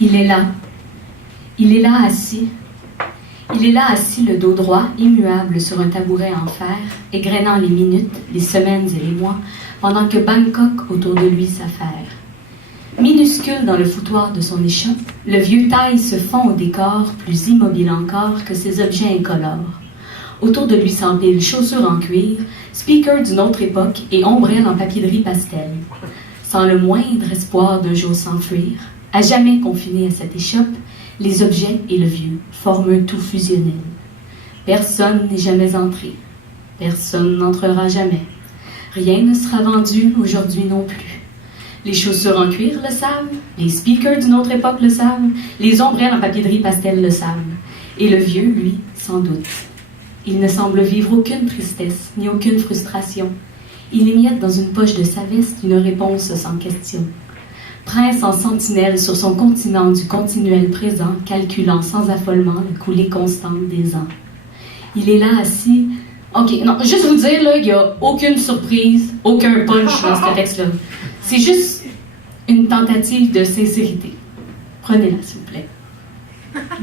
Il est là. Il est là assis. Il est là assis, le dos droit, immuable sur un tabouret en fer, égrenant les minutes, les semaines et les mois, pendant que Bangkok autour de lui s'affaire. Minuscule dans le foutoir de son échoppe, le vieux taille se fond au décor, plus immobile encore que ses objets incolores. Autour de lui s'empilent chaussures en cuir, speakers d'une autre époque et ombrelles en papier de riz pastel. Sans le moindre espoir d'un jour s'enfuir, à jamais confiné à cette échoppe, les objets et le vieux forment un tout fusionnel. Personne n'est jamais entré. Personne n'entrera jamais. Rien ne sera vendu aujourd'hui non plus. Les chaussures en cuir le savent, les speakers d'une autre époque le savent, les ombrelles en papier de riz pastel le savent. Et le vieux, lui, sans doute. Il ne semble vivre aucune tristesse, ni aucune frustration. Il émiette dans une poche de sa veste une réponse sans question. Prince en sentinelle sur son continent du continuel présent, calculant sans affolement la coulée constante des ans. Il est là assis... OK, non, juste vous dire, là, il n'y a aucune surprise, aucun punch dans ce texte-là. C'est juste une tentative de sincérité. Prenez-la, s'il vous plaît.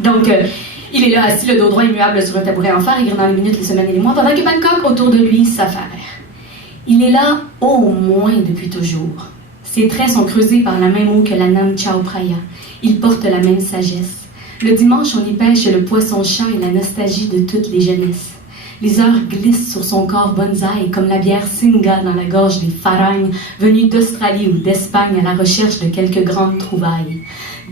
Donc, il est là assis, le dos droit immuable sur un tabouret en fer, égrenant les minutes, les semaines et les mois, pendant que Bangkok autour de lui s'affaire. Il est là au moins depuis toujours. Ses traits sont creusés par la même eau que la Nam Chao Phraya. Il porte la même sagesse. Le dimanche, on y pêche le poisson-chat et la nostalgie de toutes les jeunesses. Les heures glissent sur son corps bonsaï comme la bière Singa dans la gorge des faragnes venus d'Australie ou d'Espagne à la recherche de quelques grandes trouvailles.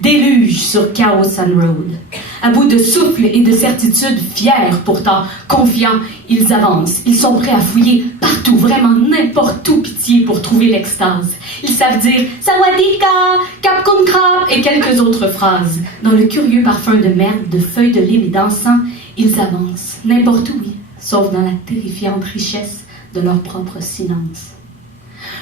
Déluge sur Khao San Road. À bout de souffle et de certitude, fiers pourtant, confiants, ils avancent. Ils sont prêts à fouiller partout, vraiment n'importe où, pitié pour trouver l'extase. Ils savent dire « Sawadika »,« Cap Kun Krap » et quelques autres phrases. Dans le curieux parfum de merde, de feuilles de lime et d'encens, ils avancent, n'importe où, oui, sauf dans la terrifiante richesse de leur propre silence.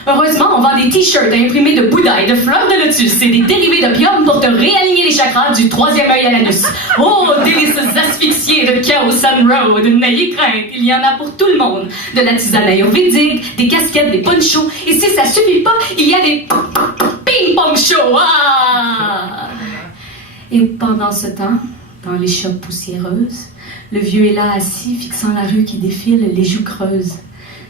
Heureusement, on vend des t-shirts imprimés de Bouddha et de fleurs de lotus et des dérivés d'opium pour te réaligner les chakras du troisième œil à l'anus. Oh, délices asphyxiés de Khao San Road, n'ayez crainte, il y en a pour tout le monde. De la tisane ayurvédique, des casquettes, des ponchos, et si ça suffit pas, il y a des ping-pong shows. Ah! Et pendant ce temps, dans l'échoppe poussiéreuse, le vieux est là assis, fixant la rue qui défile, les joues creuses.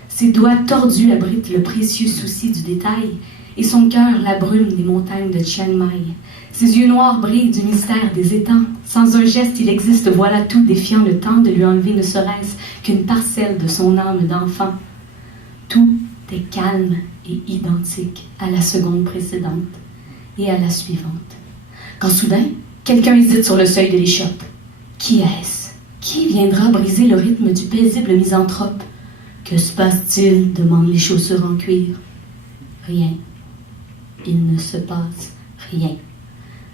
Ses doigts tordus abritent le précieux souci du détail, et son cœur la brume des montagnes de Chiang Mai. Ses yeux noirs brillent du mystère des étangs. Sans un geste, il existe, voilà tout, défiant le temps de lui enlever ne serait-ce qu'une parcelle de son âme d'enfant. Tout est calme et identique à la seconde précédente et à la suivante. Quand soudain, quelqu'un hésite sur le seuil de l'échoppe. Qui est-ce? Qui viendra briser le rythme du paisible misanthrope? Que se passe-t-il? Demandent les chaussures en cuir. Rien. Il ne se passe rien.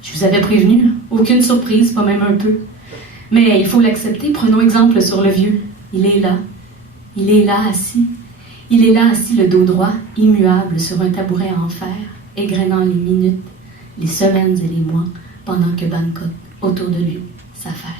Je vous avais prévenu, aucune surprise, pas même un peu. Mais il faut l'accepter, prenons exemple sur le vieux. Il est là. Il est là assis. Il est là assis, le dos droit, immuable sur un tabouret en fer, égrenant les minutes, les semaines et les mois, pendant que Bangkok, autour de lui, s'affaire.